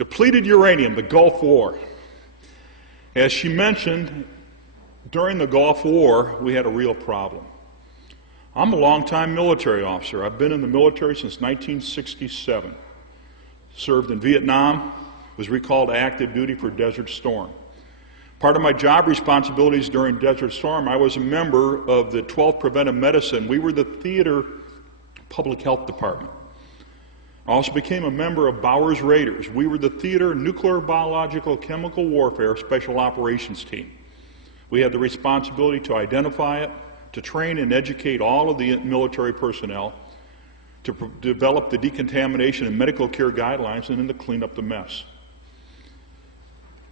Depleted uranium, the Gulf War. As she mentioned, during the Gulf War, we had a real problem. I'm a longtime military officer. I've been in the military since 1967. Served in Vietnam, was recalled to active duty for Desert Storm. Part of my job responsibilities during Desert Storm, I was a member of the 12th Preventive Medicine. We were the theater public health department. I also became a member of Bowers Raiders. We were the theater nuclear, biological, chemical warfare special operations team. We had the responsibility to identify it, to train and educate all of the military personnel, to develop the decontamination and medical care guidelines, and then to clean up the mess.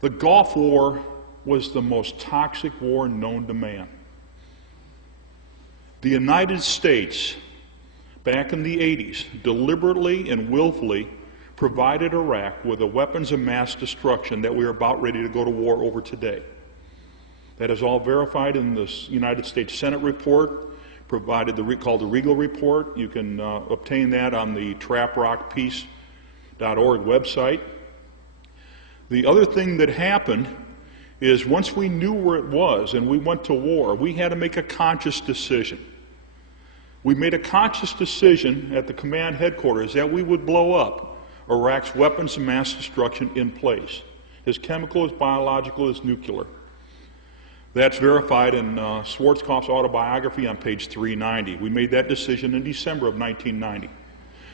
The Gulf War was the most toxic war known to man. The United States, back in the 80s, deliberately and willfully provided Iraq with the weapons of mass destruction that we are about ready to go to war over today. That is all verified in the United States Senate report, provided called the Regal Report. You can obtain that on the traprockpeace.org website. The other thing that happened is once we knew where it was and we went to war, we had to make a conscious decision. We made a conscious decision at the command headquarters that we would blow up Iraq's weapons of mass destruction in place, as chemical, as biological, as nuclear. That's verified in Schwarzkopf's autobiography on page 390. We made that decision in December of 1990.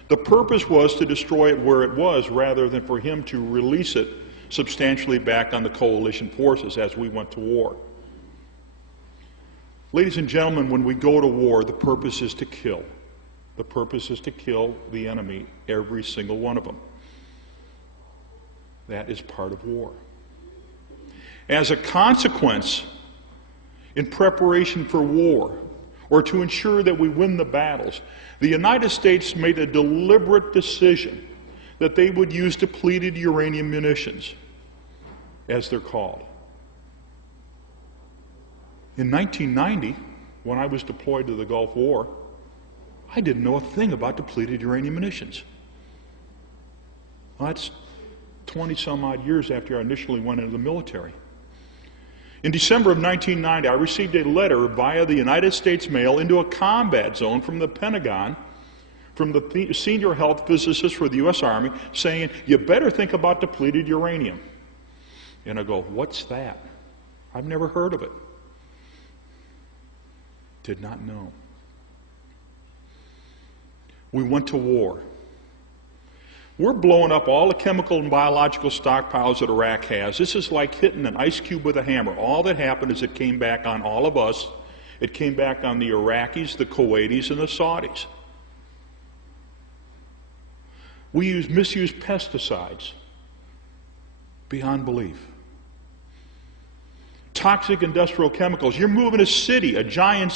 The purpose was to destroy it where it was rather than for him to release it substantially back on the coalition forces as we went to war. Ladies and gentlemen, when we go to war, the purpose is to kill. The purpose is to kill the enemy, every single one of them. That is part of war. As a consequence, in preparation for war, or to ensure that we win the battles, the United States made a deliberate decision that they would use depleted uranium munitions, as they're called. In 1990, when I was deployed to the Gulf War, I didn't know a thing about depleted uranium munitions. Well, that's 20-some-odd years after I initially went into the military. In December of 1990, I received a letter via the United States mail into a combat zone from the Pentagon, from the senior health physicist for the U.S. Army, saying, you better think about depleted uranium. And I go, what's that? I've never heard of it. Did not know. We went to war. We're blowing up all the chemical and biological stockpiles that Iraq has. This is like hitting an ice cube with a hammer. All that happened is it came back on all of us. It came back on the Iraqis, the Kuwaitis, and the Saudis. We misused pesticides beyond belief. Toxic industrial chemicals. You're moving a city, a giant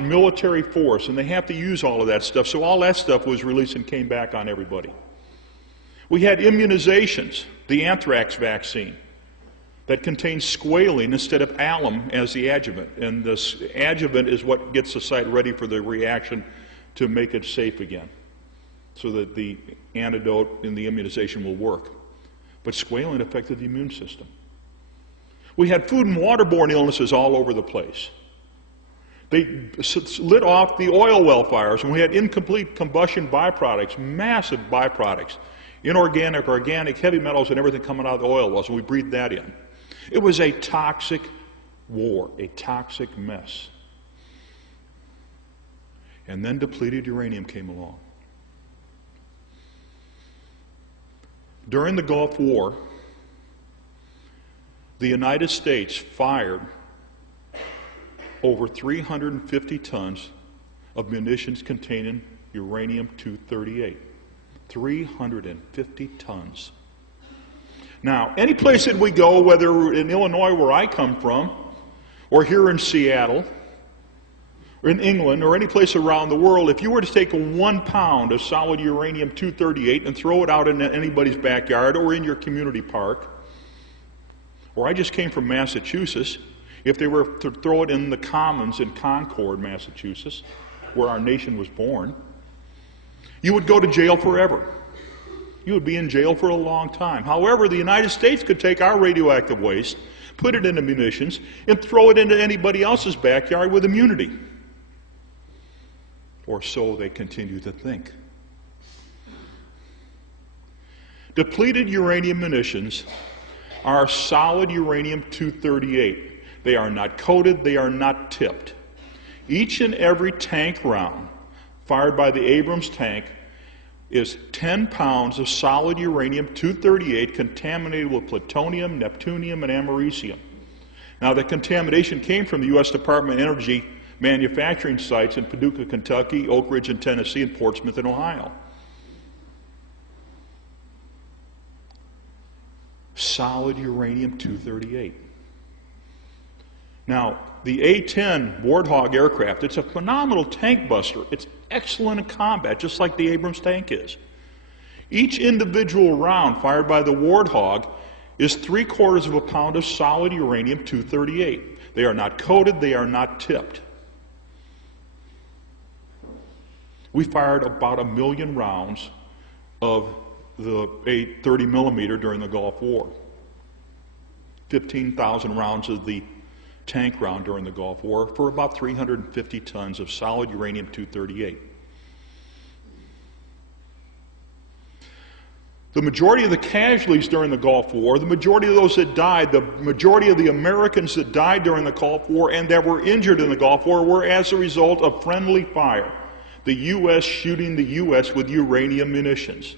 military force, and they have to use all of that stuff. So all that stuff was released and came back on everybody. We had immunizations, the anthrax vaccine, that contains squalene instead of alum as the adjuvant. And this adjuvant is what gets the site ready for the reaction to make it safe again, so that the antidote in the immunization will work. But squalene affected the immune system. We had food and waterborne illnesses all over the place. They lit off the oil well fires, and we had incomplete combustion byproducts, massive byproducts, inorganic, organic, heavy metals, and everything coming out of the oil wells, and we breathed that in. It was a toxic war, a toxic mess. And then depleted uranium came along. During the Gulf War, the United States fired over 350 tons of munitions containing uranium-238. 350 tons. Now, any place that we go, whether in Illinois where I come from, or here in Seattle, or in England, or any place around the world, if you were to take 1 pound of solid uranium-238 and throw it out in anybody's backyard or in your community park, or I just came from Massachusetts, if they were to throw it in the Commons in Concord, Massachusetts, where our nation was born, you would go to jail forever. You would be in jail for a long time. However, the United States could take our radioactive waste, put it into munitions, and throw it into anybody else's backyard with immunity. Or so they continue to think. Depleted uranium munitions are solid uranium-238. They are not coated, they are not tipped. Each and every tank round fired by the Abrams tank is 10 pounds of solid uranium-238 contaminated with plutonium, neptunium, and americium. Now, the contamination came from the U.S. Department of Energy manufacturing sites in Paducah, Kentucky, Oak Ridge in Tennessee, and Portsmouth in Ohio. Solid uranium-238. Now, the A-10 Warthog aircraft, it's a phenomenal tank buster. It's excellent in combat, just like the Abrams tank is. Each individual round fired by the Warthog is 3/4 of a pound of solid uranium-238. They are not coated, they are not tipped. We fired about 1 million rounds of the 30 millimeter during the Gulf War. 15,000 rounds of the tank round during the Gulf War for about 350 tons of solid uranium-238. The majority of the casualties during the Gulf War, the majority of those that died, the majority of the Americans that died during the Gulf War and that were injured in the Gulf War were as a result of friendly fire. The U.S. shooting the U.S. with uranium munitions.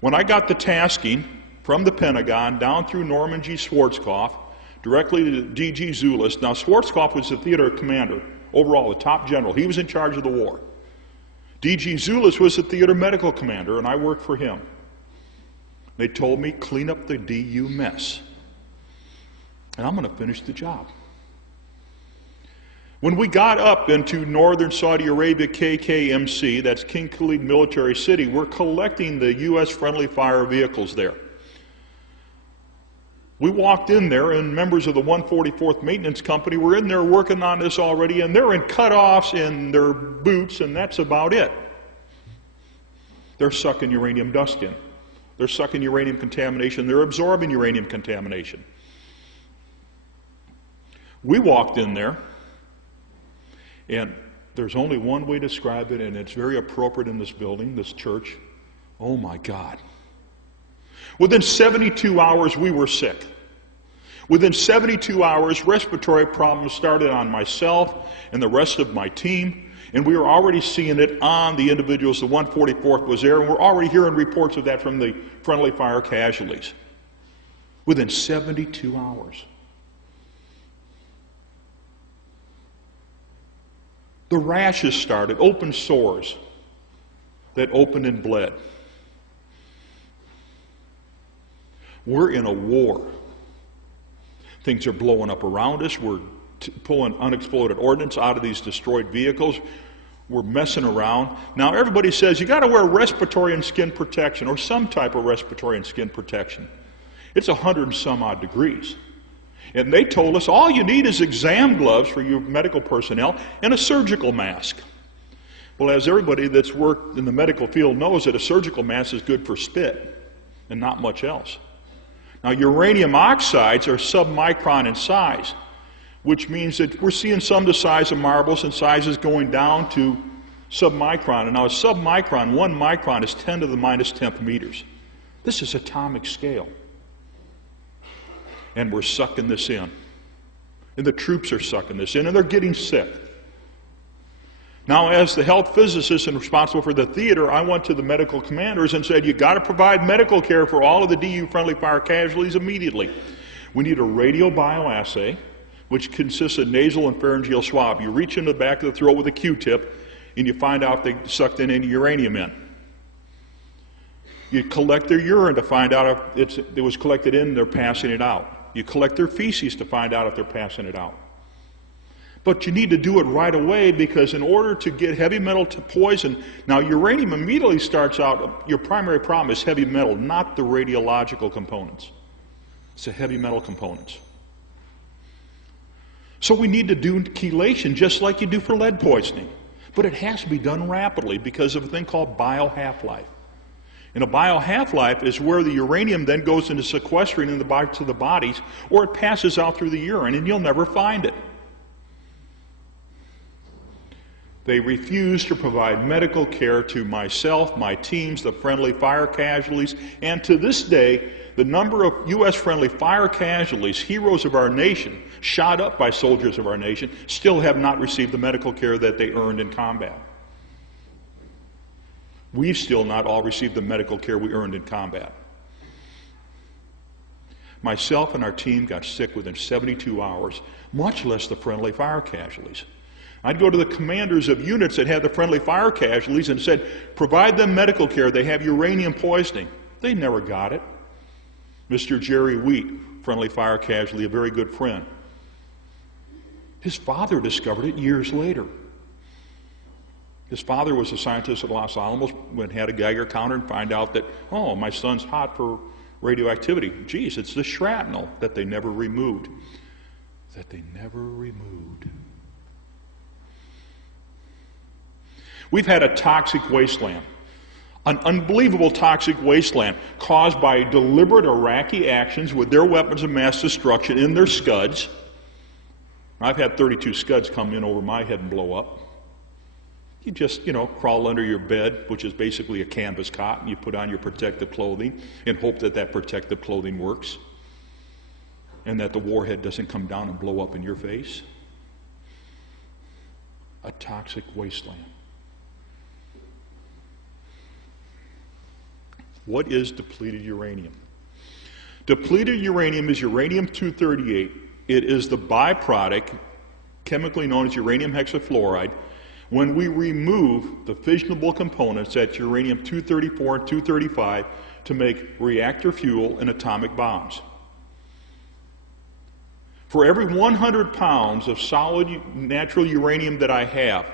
When I got the tasking from the Pentagon down through Norman G. Schwarzkopf, directly to D.G. Zulis. Now, Schwarzkopf was the theater commander, overall, the top general. He was in charge of the war. D.G. Zulis was the theater medical commander, and I worked for him. They told me, clean up the DU mess. And I'm going to finish the job. When we got up into northern Saudi Arabia, KKMC, that's King Khalid Military City, we're collecting the U.S. friendly fire vehicles there. We walked in there, and members of the 144th Maintenance Company were in there working on this already, and they're in cutoffs in their boots, and that's about it. They're sucking uranium dust in. They're sucking uranium contamination. They're absorbing uranium contamination. We walked in there, and there's only one way to describe it, and it's very appropriate in this building, this church. Oh my God. Within 72 hours, we were sick. Within 72 hours, respiratory problems started on myself and the rest of my team, and we were already seeing it on the individuals. The 144th was there, and we're already hearing reports of that from the friendly fire casualties. Within 72 hours. The rashes started, open sores that opened and bled. We're in a war. Things are blowing up around us. We're pulling unexploded ordnance out of these destroyed vehicles. We're messing around. Now everybody says you got to wear respiratory and skin protection or some type of respiratory and skin protection. It's 100 and some odd degrees. And they told us all you need is exam gloves for your medical personnel and a surgical mask. Well, as everybody that's worked in the medical field knows, that a surgical mask is good for spit and not much else. Now, uranium oxides are submicron in size, which means that we're seeing some the size of marbles and sizes going down to submicron. And now a submicron, 1 micron, is 10 to the minus 10th meters. This is atomic scale. And we're sucking this in. And the troops are sucking this in, and they're getting sick. Now, as the health physicist and responsible for the theater, I went to the medical commanders and said, you got to provide medical care for all of the DU friendly fire casualties immediately. We need a radiobioassay, which consists of nasal and pharyngeal swab. You reach into the back of the throat with a Q-tip, and you find out if they sucked in any uranium in. You collect their urine to find out if it was collected in, they're passing it out. You collect their feces to find out if they're passing it out. But you need to do it right away, because in order to get heavy metal to poison, now uranium immediately starts out, your primary problem is heavy metal, not the radiological components. It's the heavy metal components. So we need to do chelation just like you do for lead poisoning. But it has to be done rapidly because of a thing called bio half-life. And a bio half-life is where the uranium then goes into sequestering in the bodies of the bodies, or it passes out through the urine, and you'll never find it. They refuse to provide medical care to myself, my teams, the friendly fire casualties, and to this day, the number of U.S. friendly fire casualties, heroes of our nation, shot up by soldiers of our nation, still have not received the medical care that they earned in combat. We've still not all received the medical care we earned in combat. Myself and our team got sick within 72 hours, much less the friendly fire casualties. I'd go to the commanders of units that had the friendly fire casualties and said, provide them medical care, they have uranium poisoning. They never got it. Mr. Jerry Wheat, friendly fire casualty, a very good friend. His father discovered it years later. His father was a scientist at Los Alamos, went had a Geiger counter and find out that, oh, my son's hot for radioactivity. Geez, it's the shrapnel that they never removed. We've had a toxic wasteland, an unbelievable toxic wasteland caused by deliberate Iraqi actions with their weapons of mass destruction in their Scuds. I've had 32 Scuds come in over my head and blow up. You just, crawl under your bed, which is basically a canvas cot, and you put on your protective clothing and hope that that protective clothing works and that the warhead doesn't come down and blow up in your face. A toxic wasteland. What is depleted uranium? Depleted uranium is uranium-238. It is the byproduct, chemically known as uranium hexafluoride, when we remove the fissionable components, that's uranium-234 and 235, to make reactor fuel and atomic bombs. For every 100 pounds of solid natural uranium that I have,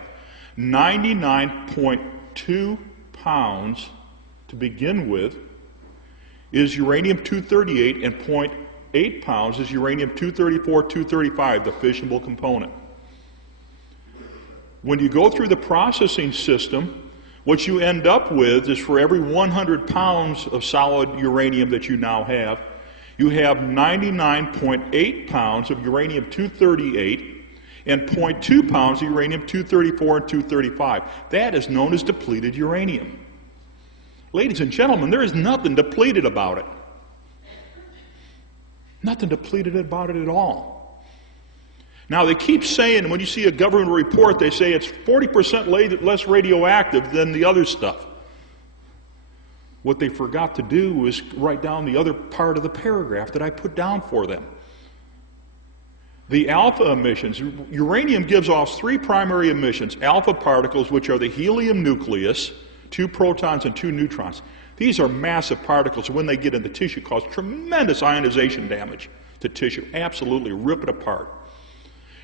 99.2 pounds to begin with is uranium-238, and 0.8 pounds is uranium-234, 235, the fissionable component. When you go through the processing system, what you end up with is for every 100 pounds of solid uranium that you now have, you have 99.8 pounds of uranium-238 and 0.2 pounds of uranium-234 and 235. That is known as depleted uranium. Ladies and gentlemen, there is nothing depleted about it. Nothing depleted about it at all. Now, they keep saying, when you see a government report, they say it's 40% less radioactive than the other stuff. What they forgot to do was write down the other part of the paragraph that I put down for them. The alpha emissions. Uranium gives off three primary emissions. Alpha particles, which are the helium nucleus, 2 protons and 2 neutrons. These are massive particles. When they get into tissue, cause tremendous ionization damage to tissue. Absolutely rip it apart.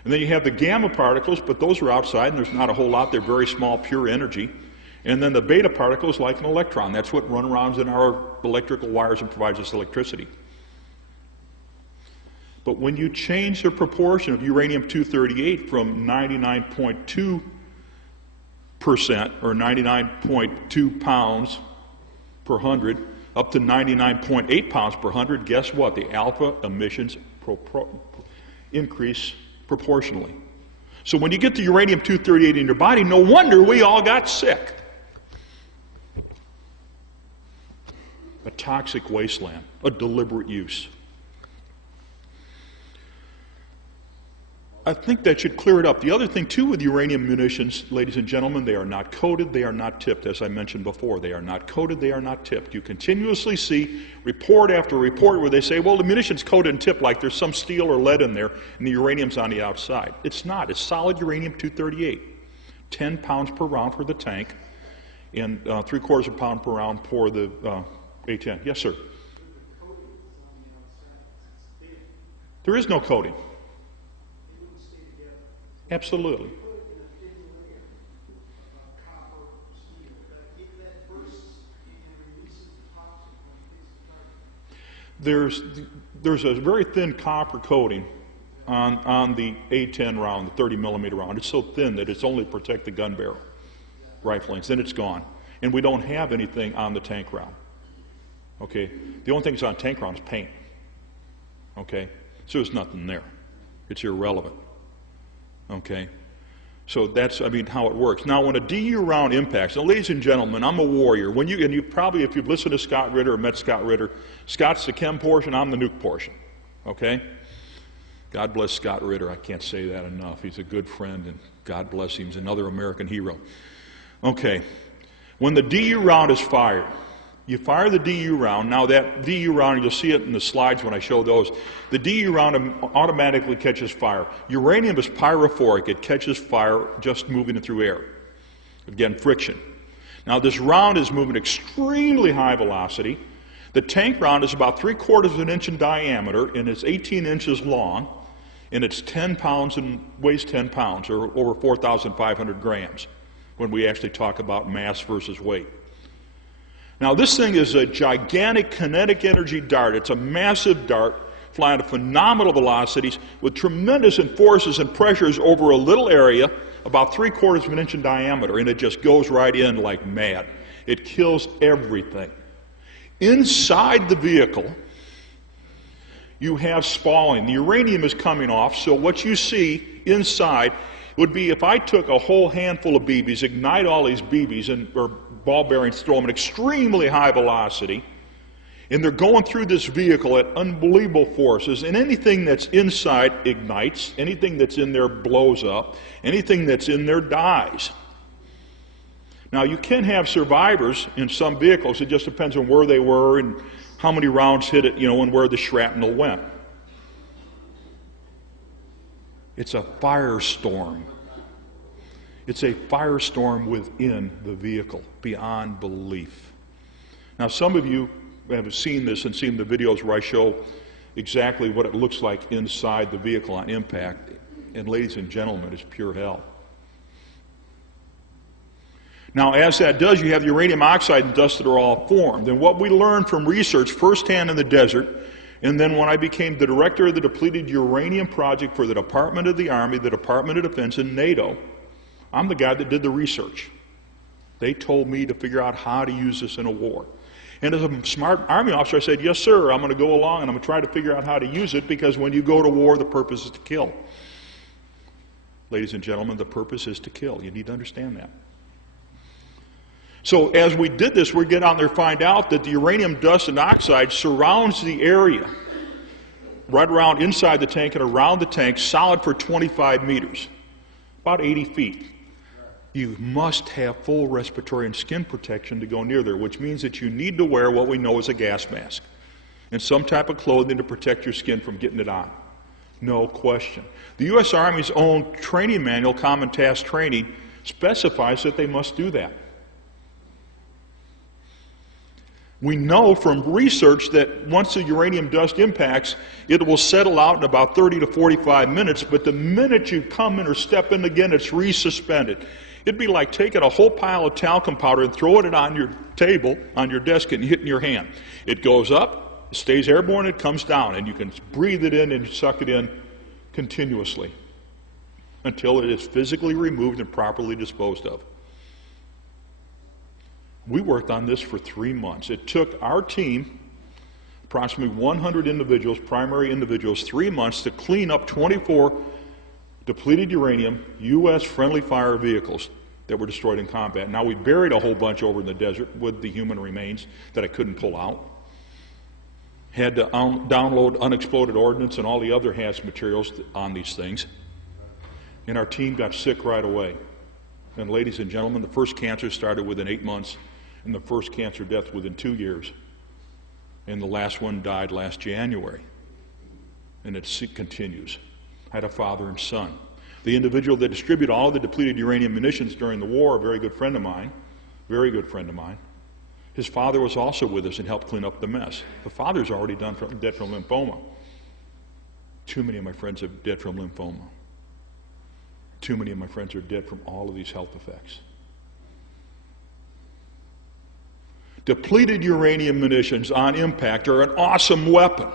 And then you have the gamma particles, but those are outside, and there's not a whole lot. They're very small, pure energy. And then the beta particles, like an electron. That's what runs around in our electrical wires and provides us electricity. But when you change the proportion of uranium-238 from 99.2% or 99.2 pounds per 100 up to 99.8 pounds per 100, guess what? The alpha emissions increase proportionally. So when you get the uranium-238 in your body, no wonder we all got sick. A toxic wasteland, a deliberate use. I think that should clear it up. The other thing, too, with uranium munitions, ladies and gentlemen, they are not coated, they are not tipped, as I mentioned before. They are not coated, they are not tipped. You continuously see report after report where they say, well, the munition's coated and tipped like there's some steel or lead in there and the uranium's on the outside. It's not. It's solid uranium-238. 10 pounds per round for the tank and 3/4 of a pound per round for the A10. Yes, sir. There is no coating. Absolutely. There's a very thin copper coating on the A10 round, the 30 millimeter round. It's so thin that it's only to protect the gun barrel riflings. Then it's gone. And we don't have anything on the tank round. Okay? The only thing that's on a tank round is paint. Okay? So there's nothing there. It's irrelevant. Okay? So that's, I mean, how it works. Now, when a DU round impacts, now, ladies and gentlemen, I'm a warrior. When you, and you probably, if you've listened to Scott Ritter or met Scott Ritter, Scott's the chem portion, I'm the nuke portion. Okay? God bless Scott Ritter. I can't say that enough. He's a good friend, and God bless him. He's another American hero. Okay. When the DU round is fired, you fire the DU round. Now that DU round, you'll see it in the slides when I show those. The DU round automatically catches fire. Uranium is pyrophoric. It catches fire just moving it through air. Again, friction. Now this round is moving extremely high velocity. The tank round is about 3/4 of an inch in diameter, and it's 18 inches long, and it's 10 pounds and weighs 10 pounds, or over 4,500 grams, when we actually talk about mass versus weight. Now this thing is a gigantic kinetic energy dart. It's a massive dart flying at phenomenal velocities with tremendous forces and pressures over a little area about 3/4 of an inch in diameter, and it just goes right in like mad. It kills everything. Inside the vehicle, you have spalling. The uranium is coming off, so what you see inside would be if I took a whole handful of BBs, ignite all these BBs, or ball bearings, throw them at extremely high velocity, and they're going through this vehicle at unbelievable forces, and anything that's inside ignites, anything that's in there blows up, anything that's in there dies. Now, you can have survivors in some vehicles. It just depends on where they were and how many rounds hit it, and where the shrapnel went. It's a firestorm. It's a firestorm within the vehicle, beyond belief. Now, some of you have seen this and seen the videos where I show exactly what it looks like inside the vehicle on impact. And ladies and gentlemen, it's pure hell. Now, as that does, you have uranium oxide and dust that are all formed. And what we learned from research firsthand in the desert, and then when I became the director of the Depleted Uranium Project for the Department of the Army, the Department of Defense, and NATO, I'm the guy that did the research. They told me to figure out how to use this in a war. And as a smart Army officer, I said, yes, sir, I'm going to go along and I'm going to try to figure out how to use it, because when you go to war, the purpose is to kill. Ladies and gentlemen, the purpose is to kill. You need to understand that. So as we did this, we get out there and find out that the uranium dust and oxide surrounds the area right around inside the tank and around the tank, solid for 25 meters, about 80 feet. You must have full respiratory and skin protection to go near there, which means that you need to wear what we know as a gas mask and some type of clothing to protect your skin from getting it on. No question. The U.S. Army's own training manual, Common Task Training, specifies that they must do that. We know from research that once the uranium dust impacts, it will settle out in about 30 to 45 minutes, but the minute you come in or step in again, it's resuspended. It'd be like taking a whole pile of talcum powder and throwing it on your table, on your desk, and hitting your hand. It goes up, it stays airborne, it comes down, and you can breathe it in and suck it in continuously until it is physically removed and properly disposed of. We worked on this for 3 months. It took our team, approximately 100 individuals, primary individuals, 3 months to clean up 24 depleted uranium U.S. friendly fire vehicles that were destroyed in combat. Now, we buried a whole bunch over in the desert with the human remains that I couldn't pull out. Had to download unexploded ordnance and all the other hazardous materials on these things. And our team got sick right away. And ladies and gentlemen, the first cancer started within 8 months, and the first cancer death within 2 years. And the last one died last January. And it continues. I had a father and son. The individual that distributed all of the depleted uranium munitions during the war, a very good friend of mine, his father was also with us and helped clean up the mess. The father's already dead from lymphoma. Too many of my friends are dead from lymphoma. Too many of my friends are dead from all of these health effects. Depleted uranium munitions on impact are an awesome weapon.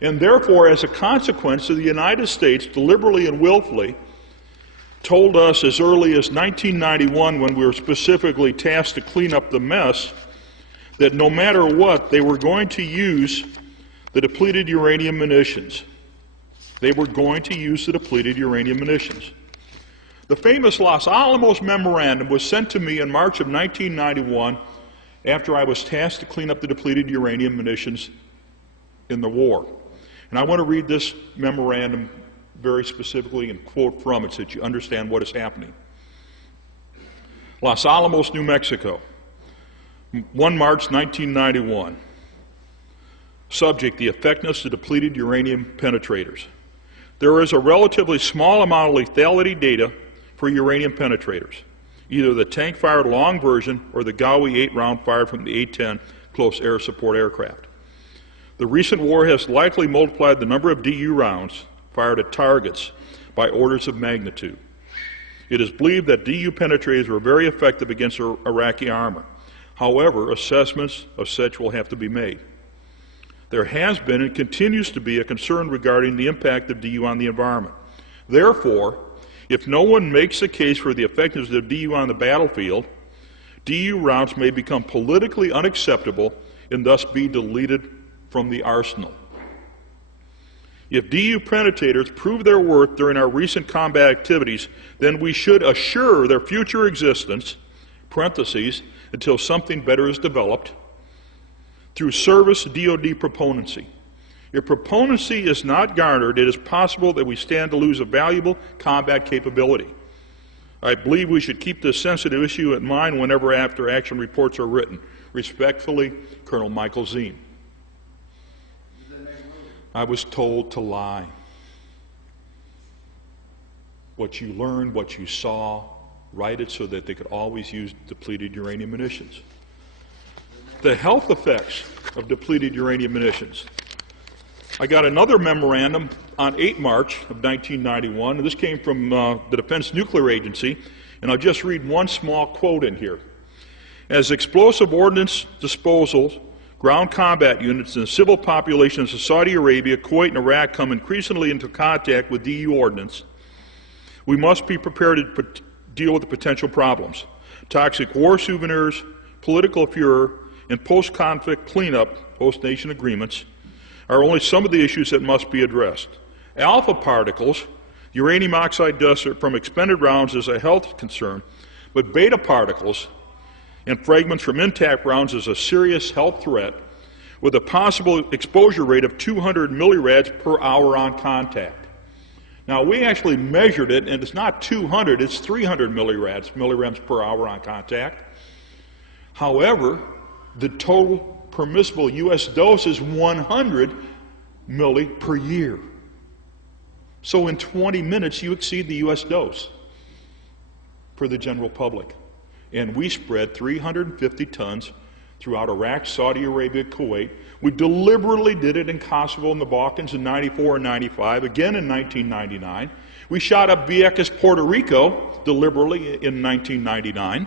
And therefore, as a consequence, the United States deliberately and willfully told us as early as 1991, when we were specifically tasked to clean up the mess, that no matter what, they were going to use the depleted uranium munitions. They were going to use the depleted uranium munitions. The famous Los Alamos Memorandum was sent to me in March of 1991 after I was tasked to clean up the depleted uranium munitions in the war. And I want to read this memorandum very specifically and quote from it so that you understand what is happening. Los Alamos, New Mexico, 1 March 1991. Subject, the effectiveness of depleted uranium penetrators. There is a relatively small amount of lethality data for uranium penetrators, either the tank-fired long version or the Gaui 8-round fired from the A-10 close air support aircraft. The recent war has likely multiplied the number of DU rounds fired at targets by orders of magnitude. It is believed that DU penetrators were very effective against Iraqi armor. However, assessments of such will have to be made. There has been and continues to be a concern regarding the impact of DU on the environment. Therefore, if no one makes the case for the effectiveness of DU on the battlefield, DU rounds may become politically unacceptable and thus be deleted from the arsenal. If DU penetrators prove their worth during our recent combat activities, then we should assure their future existence, parentheses, until something better is developed, through service DoD proponency. If proponency is not garnered, it is possible that we stand to lose a valuable combat capability. I believe we should keep this sensitive issue in mind whenever after-action reports are written. Respectfully, Colonel Michael Ziem. I was told to lie. What you learned, what you saw, write it so that they could always use depleted uranium munitions. The health effects of depleted uranium munitions. I got another memorandum on 8 March of 1991, and this came from the Defense Nuclear Agency, and I'll just read one small quote in here. As explosive ordnance disposals, ground combat units, and the civil populations of Saudi Arabia, Kuwait, and Iraq come increasingly into contact with DU ordnance, we must be prepared to deal with the potential problems. Toxic war souvenirs, political furor, and post-conflict cleanup, post-nation agreements, are only some of the issues that must be addressed. Alpha particles, uranium oxide dust from expended rounds, is a health concern, but beta particles and fragments from intact rounds is a serious health threat with a possible exposure rate of 200 millirads per hour on contact. Now, we actually measured it, and it's not 200, it's 300 milligrams per hour on contact. However, the total permissible U.S. dose is 100 milli per year. So in 20 minutes, you exceed the U.S. dose for the general public. And we spread 350 tons throughout Iraq, Saudi Arabia, Kuwait. We deliberately did it in Kosovo and the Balkans in 94 and 95, again in 1999. We shot up Vieques, Puerto Rico, deliberately in 1999.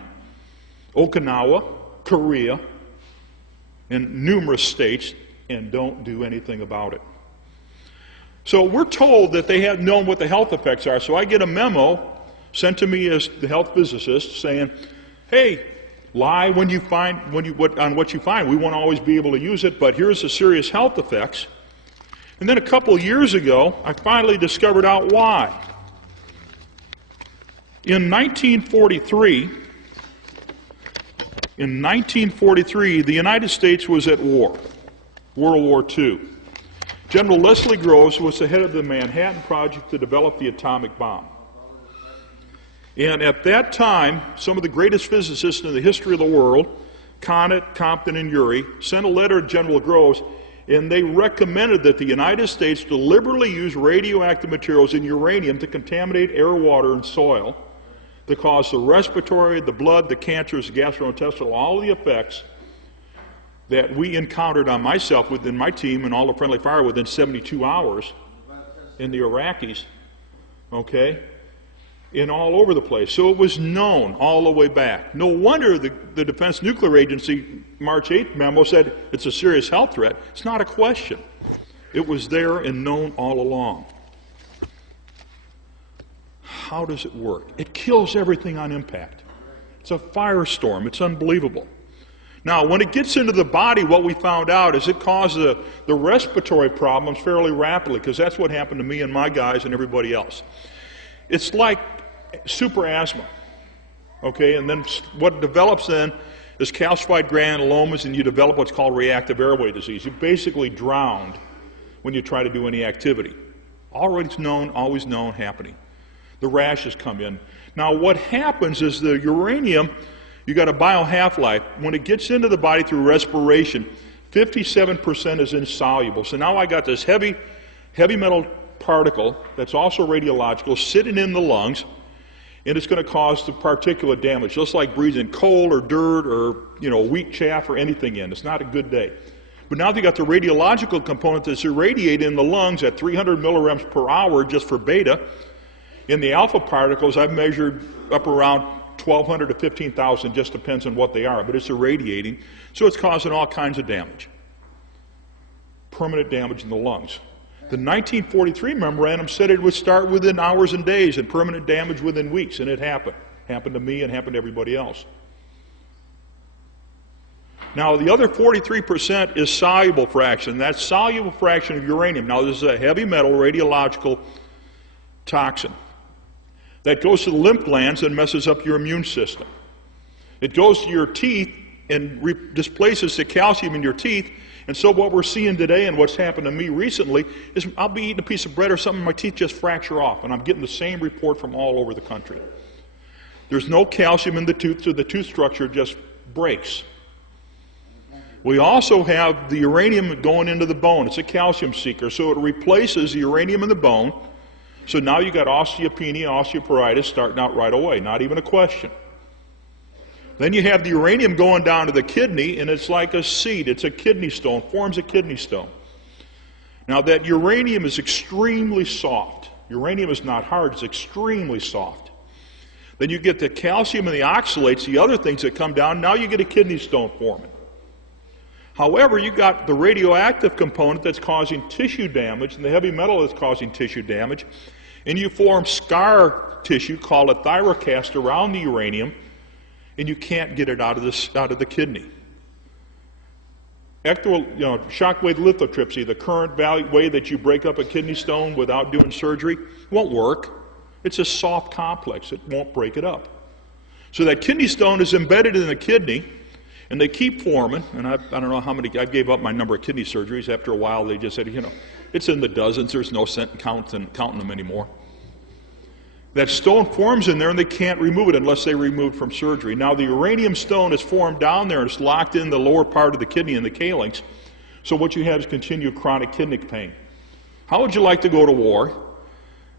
Okinawa, Korea, and numerous states, and don't do anything about it. So we're told that they have known what the health effects are, so I get a memo sent to me as the health physicist saying, hey, lie when you find, on what you find. We won't always be able to use it, but here's the serious health effects. And then a couple of years ago, I finally discovered out why. In 1943, the United States was at war, World War II. General Leslie Groves was the head of the Manhattan Project to develop the atomic bomb. And at that time, some of the greatest physicists in the history of the world, Conant, Compton, and Urey, sent a letter to General Groves, and they recommended that the United States deliberately use radioactive materials in uranium to contaminate air, water, and soil to cause the respiratory, the blood, the cancers, the gastrointestinal, all of the effects that we encountered on myself, within my team, and all the friendly fire within 72 hours in the Iraqis, okay? And all over the place. So it was known all the way back. No wonder the Defense Nuclear Agency March 8th memo said it's a serious health threat. It's not a question. It was there and known all along. How does it work? It kills everything on impact. It's a firestorm. It's unbelievable. Now, when it gets into the body, what we found out is it causes the respiratory problems fairly rapidly, because that's what happened to me and my guys and everybody else. It's like super asthma, okay? And then what develops then is calcified granulomas, and you develop what's called reactive airway disease. You're basically drowned when you try to do any activity. Always known, happening. The rashes come in. Now, what happens is the uranium, you got a bio-half-life. When it gets into the body through respiration, 57% is insoluble. So now I got this heavy metal particle that's also radiological sitting in the lungs, and it's going to cause the particulate damage, just like breathing coal or dirt or wheat chaff or anything in. It's not a good day. But now they got the radiological component that's irradiated in the lungs at 300 millirems per hour just for beta. In the alpha particles, I've measured up around 1,200 to 15,000, just depends on what they are, but it's irradiating, so it's causing all kinds of damage. Permanent damage in the lungs. The 1943 memorandum said it would start within hours and days and permanent damage within weeks, and it happened. Happened to me and happened to everybody else. Now, the other 43% is soluble fraction. That's soluble fraction of uranium. Now, this is a heavy metal radiological toxin that goes to the lymph glands and messes up your immune system. It goes to your teeth and displaces the calcium in your teeth. And so what we're seeing today and what's happened to me recently is I'll be eating a piece of bread or something, my teeth just fracture off, and I'm getting the same report from all over the country. There's no calcium in the tooth, so the tooth structure just breaks. We also have the uranium going into the bone. It's a calcium seeker, so it replaces the uranium in the bone. So now you got osteopenia, osteoporosis starting out right away, not even a question. Then you have the uranium going down to the kidney, and it's like a seed. It's a kidney stone, forms a kidney stone. Now that uranium is extremely soft. Uranium is not hard, it's extremely soft. Then you get the calcium and the oxalates, the other things that come down, now you get a kidney stone forming. However, you got the radioactive component that's causing tissue damage, and the heavy metal that's causing tissue damage, and you form scar tissue called a thyrocast around the uranium, and you can't get it out of the kidney. Shockwave lithotripsy, the current way that you break up a kidney stone without doing surgery, won't work. It's a soft complex. It won't break it up. So that kidney stone is embedded in the kidney, and they keep forming, and I don't know how many, I gave up my number of kidney surgeries. After a while, they just said, it's in the dozens. There's no sense in counting them anymore. That stone forms in there, and they can't remove it unless they remove it from surgery. Now, the uranium stone is formed down there, and it's locked in the lower part of the kidney in the calyx. So what you have is continued chronic kidney pain. How would you like to go to war,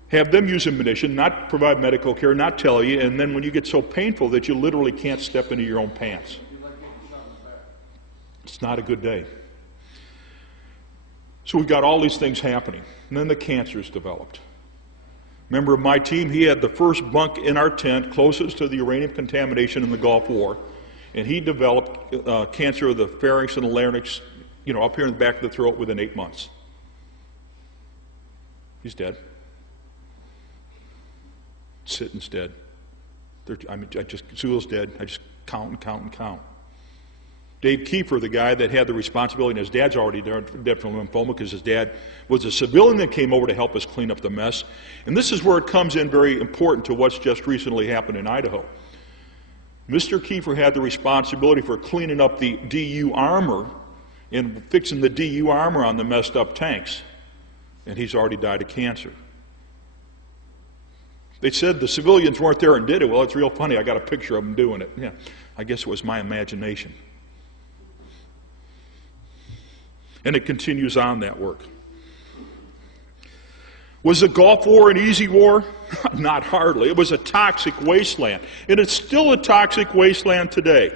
have them use ammunition, not provide medical care, not tell you, and then when you get so painful that you literally can't step into your own pants? It's not a good day. So we've got all these things happening. And then the cancer's developed. Member of my team, he had the first bunk in our tent closest to the uranium contamination in the Gulf War. And he developed cancer of the pharynx and the larynx, up here in the back of the throat within 8 months. He's dead. Sitting's dead. Sewell's dead. I just count and count and count. Dave Kiefer, the guy that had the responsibility, and his dad's already dead from lymphoma because his dad was a civilian that came over to help us clean up the mess. And this is where it comes in very important to what's just recently happened in Idaho. Mr. Kiefer had the responsibility for cleaning up the DU armor and fixing the DU armor on the messed up tanks. And he's already died of cancer. They said the civilians weren't there and did it. Well, it's real funny. I got a picture of them doing it. Yeah, I guess it was my imagination. And it continues on that work. Was the Gulf War an easy war? Not hardly. It was a toxic wasteland. And it's still a toxic wasteland today.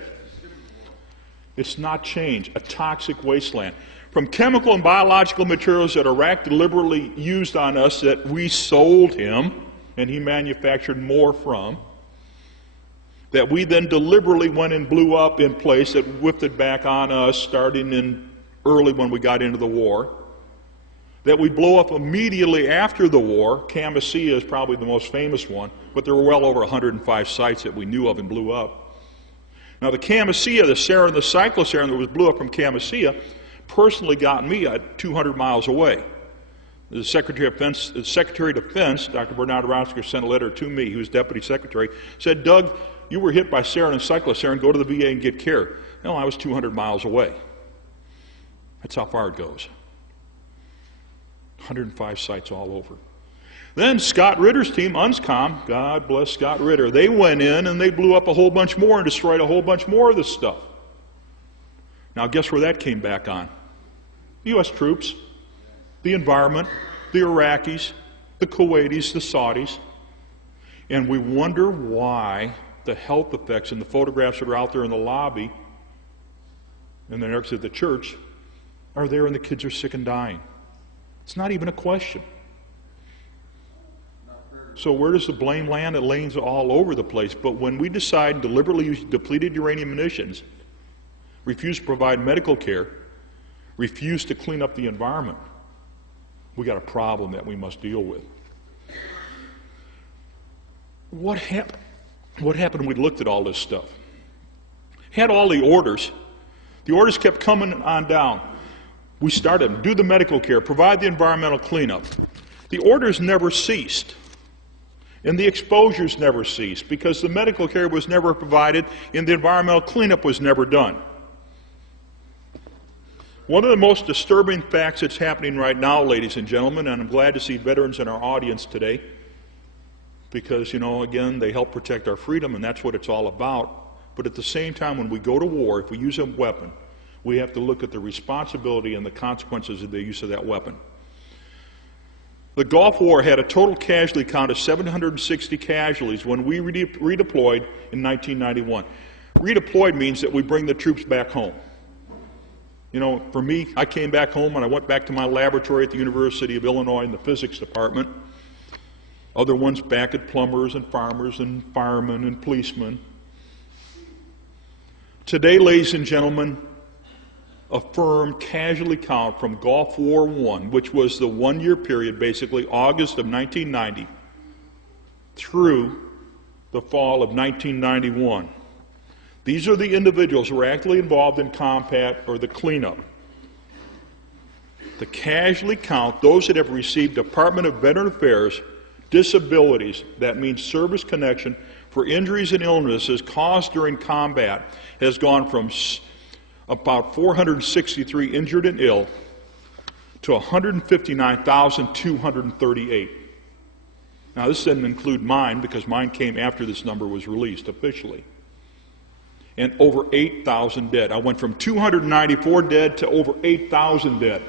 It's not changed. A toxic wasteland. From chemical and biological materials that Iraq deliberately used on us that we sold him, and he manufactured more from, that we then deliberately went and blew up in place that whipped it back on us starting in early when we got into the war, that we blow up immediately after the war. Camisea is probably the most famous one, but there were well over 105 sites that we knew of and blew up. Now the Camisea, the sarin, the cyclosarin that was blew up from Camisea, personally got me at 200 miles away. The Secretary of Defense, Dr. Bernard Rosker, sent a letter to me, he was Deputy Secretary, said, Doug, you were hit by sarin and cyclosarin, go to the VA and get care. No, I was 200 miles away. That's how far it goes. 105 sites all over. Then Scott Ritter's team, UNSCOM, God bless Scott Ritter, they went in and they blew up a whole bunch more and destroyed a whole bunch more of this stuff. Now guess where that came back on? U.S. troops, the environment, the Iraqis, the Kuwaitis, the Saudis. And we wonder why the health effects in the photographs that are out there in the lobby and the next to the church are there and the kids are sick and dying. It's not even a question. So where does the blame land? It lands all over the place. But when we decide to deliberately use depleted uranium munitions, refuse to provide medical care, refuse to clean up the environment, we got a problem that we must deal with. What happened when we looked at all this stuff? Had all the orders. The orders kept coming on down. We started, do the medical care, provide the environmental cleanup. The orders never ceased. And the exposures never ceased because the medical care was never provided and the environmental cleanup was never done. One of the most disturbing facts that's happening right now, ladies and gentlemen, and I'm glad to see veterans in our audience today because, you know, again, they help protect our freedom and that's what it's all about. But at the same time, when we go to war, if we use a weapon, we have to look at the responsibility and the consequences of the use of that weapon. The Gulf War had a total casualty count of 760 casualties when we redeployed in 1991. Redeployed means that we bring the troops back home. You know, for me, I came back home and I went back to my laboratory at the University of Illinois in the physics department. Other ones back at plumbers and farmers and firemen and policemen. Today, ladies and gentlemen, a firm casualty count from Gulf War I, which was the one-year period, basically August of 1990 through the fall of 1991. These are the individuals who were actively involved in combat or the cleanup. The casualty count, those that have received Department of Veteran Affairs disabilities, that means service connection for injuries and illnesses caused during combat, has gone from about 463 injured and ill to 159,238. Now this doesn't include mine because mine came after this number was released officially. And over 8,000 dead. I went from 294 dead to over 8,000 dead.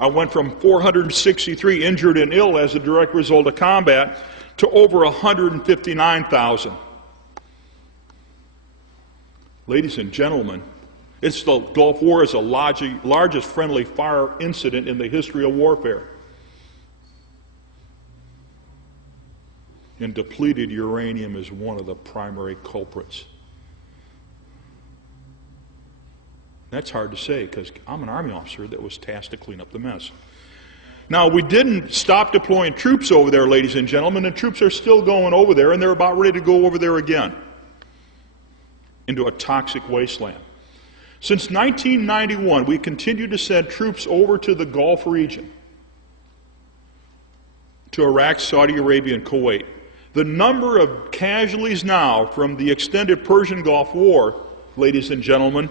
I went from 463 injured and ill as a direct result of combat to over 159,000. Ladies and gentlemen, the Gulf War is the largest friendly fire incident in the history of warfare. And depleted uranium is one of the primary culprits. That's hard to say because I'm an Army officer that was tasked to clean up the mess. Now, we didn't stop deploying troops over there, ladies and gentlemen, and troops are still going over there, and they're about ready to go over there again into a toxic wasteland. Since 1991, we continued to send troops over to the Gulf region, to Iraq, Saudi Arabia, and Kuwait. The number of casualties now from the extended Persian Gulf War, ladies and gentlemen,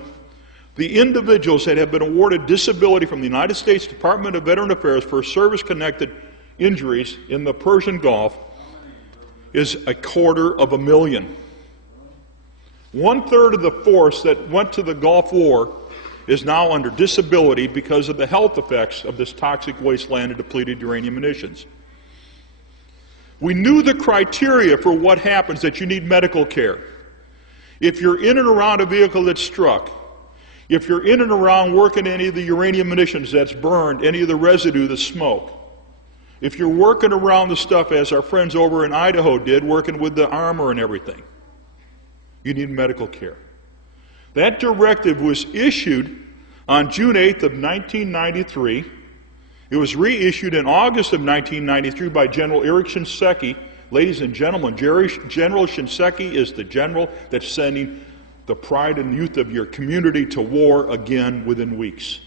the individuals that have been awarded disability from the United States Department of Veteran Affairs for service-connected injuries in the Persian Gulf is 250,000. 1/3 of the force that went to the Gulf War is now under disability because of the health effects of this toxic wasteland of depleted uranium munitions. We knew the criteria for what happens, that you need medical care. If you're in and around a vehicle that's struck, if you're in and around working any of the uranium munitions that's burned, any of the residue, the smoke, if you're working around the stuff as our friends over in Idaho did, working with the armor and everything, you need medical care. That directive was issued on June 8th of 1993. It was reissued in August of 1993 by General Eric Shinseki. Ladies and gentlemen, General Shinseki is the general that's sending the pride and youth of your community to war again within weeks.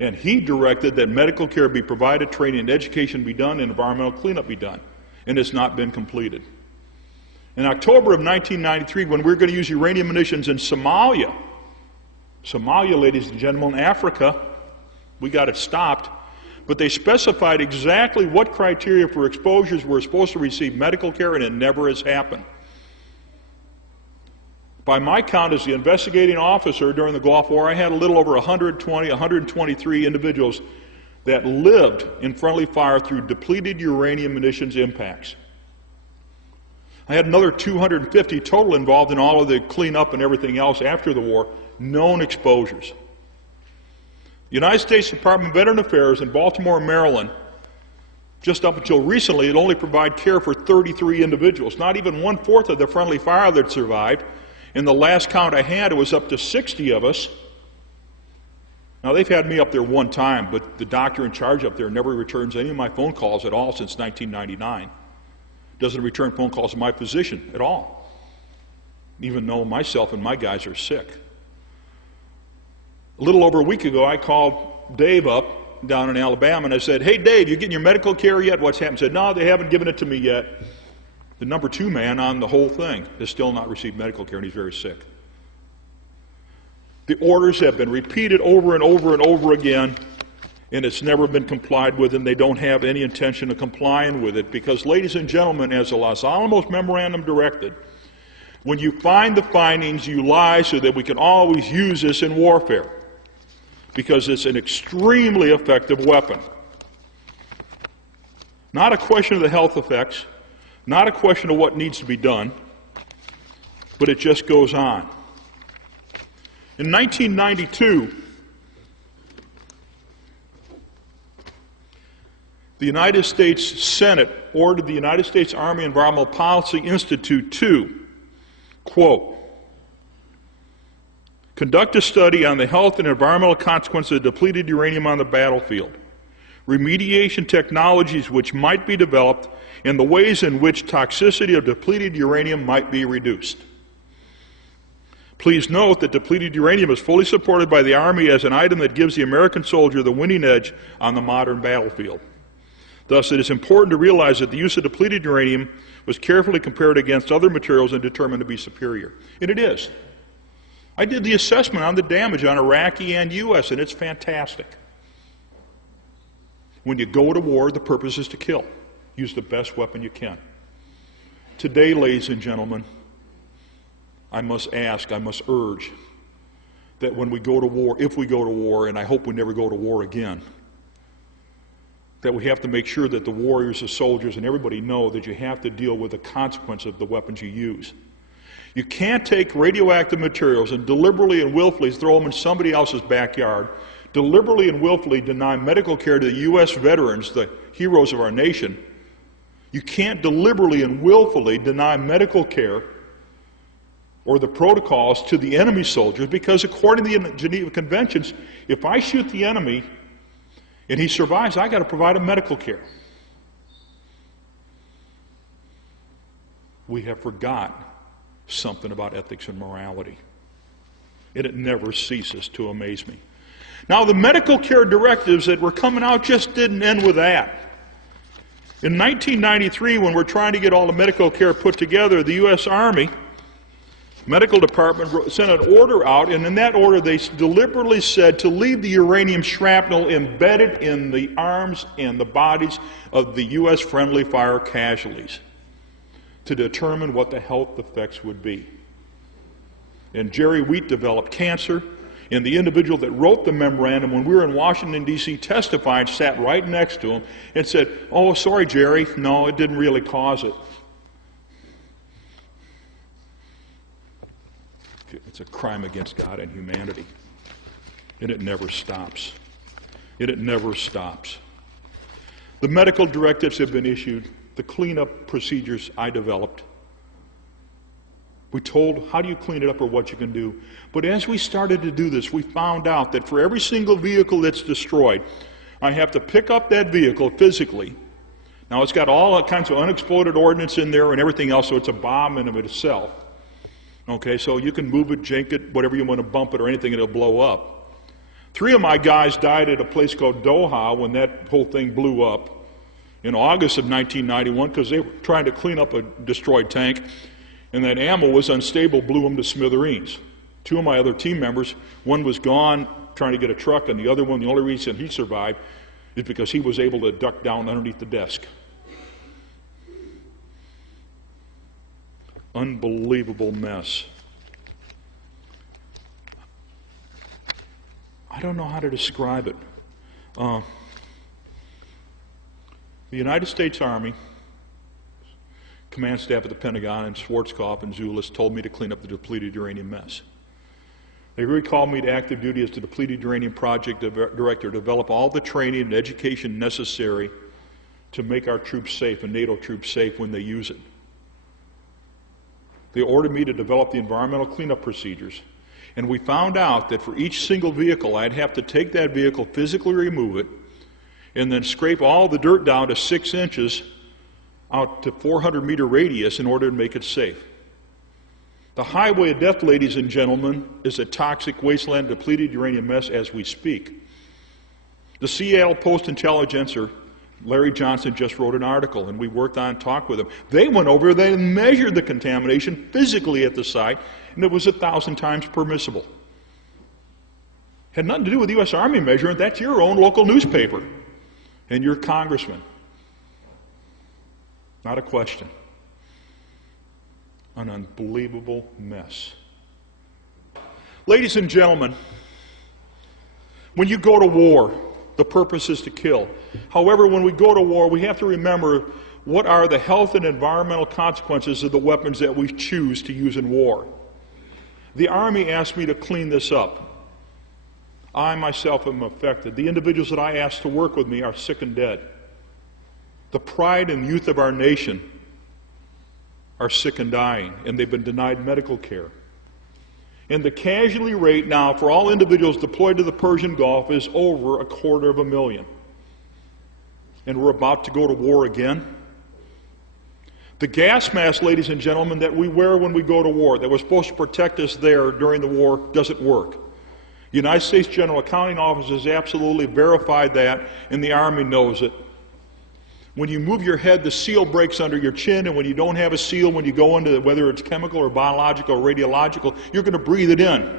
And he directed that medical care be provided, training and education be done, and environmental cleanup be done. And it's not been completed. In October of 1993, when we were going to use uranium munitions in Somalia, ladies and gentlemen, Africa, we got it stopped, but they specified exactly what criteria for exposures were supposed to receive medical care, and it never has happened. By my count as the investigating officer during the Gulf War, I had a little over 123 individuals that lived in friendly fire through depleted uranium munitions impacts. I had another 250 total involved in all of the cleanup and everything else after the war, known exposures. The United States Department of Veteran Affairs in Baltimore, Maryland, just up until recently, had only provided care for 33 individuals, not even 1/4 of the friendly fire that survived. In the last count I had, it was up to 60 of us. Now, they've had me up there one time, but the doctor in charge up there never returns any of my phone calls at all since 1999. Doesn't return phone calls to my physician at all, even though myself and my guys are sick. A little over a week ago, I called Dave up down in Alabama, and I said, "Hey, Dave, you getting your medical care yet? What's happened?" He said, "No, they haven't given it to me yet." The number 2 man on the whole thing has still not received medical care, and he's very sick. The orders have been repeated over and over and over again, and it's never been complied with, and they don't have any intention of complying with it, because, ladies and gentlemen, as the Los Alamos Memorandum directed, when you find the findings, you lie so that we can always use this in warfare, because it's an extremely effective weapon. Not a question of the health effects, not a question of what needs to be done, but it just goes on. In 1992, the United States Senate ordered the United States Army Environmental Policy Institute to, quote, conduct a study on the health and environmental consequences of depleted uranium on the battlefield, remediation technologies which might be developed, and the ways in which toxicity of depleted uranium might be reduced. Please note that depleted uranium is fully supported by the Army as an item that gives the American soldier the winning edge on the modern battlefield. Thus, it is important to realize that the use of depleted uranium was carefully compared against other materials and determined to be superior. And it is. I did the assessment on the damage on Iraqi and U.S., and it's fantastic. When you go to war, the purpose is to kill. Use the best weapon you can. Today, ladies and gentlemen, I must urge that when we go to war, if we go to war, and I hope we never go to war again, that we have to make sure that the warriors, the soldiers, and everybody know that you have to deal with the consequence of the weapons you use. You can't take radioactive materials and deliberately and willfully throw them in somebody else's backyard, deliberately and willfully deny medical care to the U.S. veterans, the heroes of our nation. You can't deliberately and willfully deny medical care or the protocols to the enemy soldiers, because according to the Geneva Conventions, if I shoot the enemy and he survives, I got to provide him medical care. We have forgot something about ethics and morality, and it never ceases to amaze me. Now, the medical care directives that were coming out just didn't end with that. In 1993, when we're trying to get all the medical care put together, the U.S. Army Medical Department sent an order out, and in that order they deliberately said to leave the uranium shrapnel embedded in the arms and the bodies of the U.S. friendly fire casualties to determine what the health effects would be. And Jerry Wheat developed cancer, and the individual that wrote the memorandum, when we were in Washington, D.C. testifying, sat right next to him and said, "Oh, sorry, Jerry, no, it didn't really cause it." It's a crime against God and humanity. And it never stops. And it never stops. The medical directives have been issued. The cleanup procedures I developed. We told how do you clean it up or what you can do. But as we started to do this, we found out that for every single vehicle that's destroyed, I have to pick up that vehicle physically. Now, it's got all kinds of unexploded ordnance in there and everything else, so it's a bomb in of itself. Okay, so you can move it, jink it, whatever you want to bump it or anything, it'll blow up. 3 of my guys died at a place called Doha when that whole thing blew up in August of 1991 because they were trying to clean up a destroyed tank, and that ammo was unstable, blew them to smithereens. 2 of my other team members, one was gone trying to get a truck, and the other one, the only reason he survived is because he was able to duck down underneath the desk. Unbelievable mess. I don't know how to describe it. The United States Army, command staff at the Pentagon, and Schwarzkopf and Zulus told me to clean up the depleted uranium mess. They recalled me to active duty as the Depleted Uranium Project Director to develop all the training and education necessary to make our troops safe and NATO troops safe when they use it. They ordered me to develop the environmental cleanup procedures. And we found out that for each single vehicle, I'd have to take that vehicle, physically remove it, and then scrape all the dirt down to 6 inches out to 400-meter radius in order to make it safe. The highway of death, ladies and gentlemen, is a toxic wasteland depleted uranium mess as we speak. The Seattle Post-Intelligencer, Larry Johnson, just wrote an article, and we worked on and talked with them. They went over, they measured the contamination physically at the site, and it was 1,000 times permissible. Had nothing to do with the U.S. Army measurement. That's your own local newspaper and your congressman. Not a question. An unbelievable mess. Ladies and gentlemen, when you go to war, the purpose is to kill. However, when we go to war, we have to remember what are the health and environmental consequences of the weapons that we choose to use in war. The Army asked me to clean this up. I myself am affected. The individuals that I asked to work with me are sick and dead. The pride and youth of our nation are sick and dying, and they've been denied medical care. And the casualty rate now for all individuals deployed to the Persian Gulf is over 250,000. And we're about to go to war again. The gas mask, ladies and gentlemen, that we wear when we go to war, that was supposed to protect us there during the war, doesn't work. The United States General Accounting Office has absolutely verified that, and the Army knows it. When you move your head, the seal breaks under your chin, and when you don't have a seal, when you go into whether it's chemical or biological or radiological, you're going to breathe it in.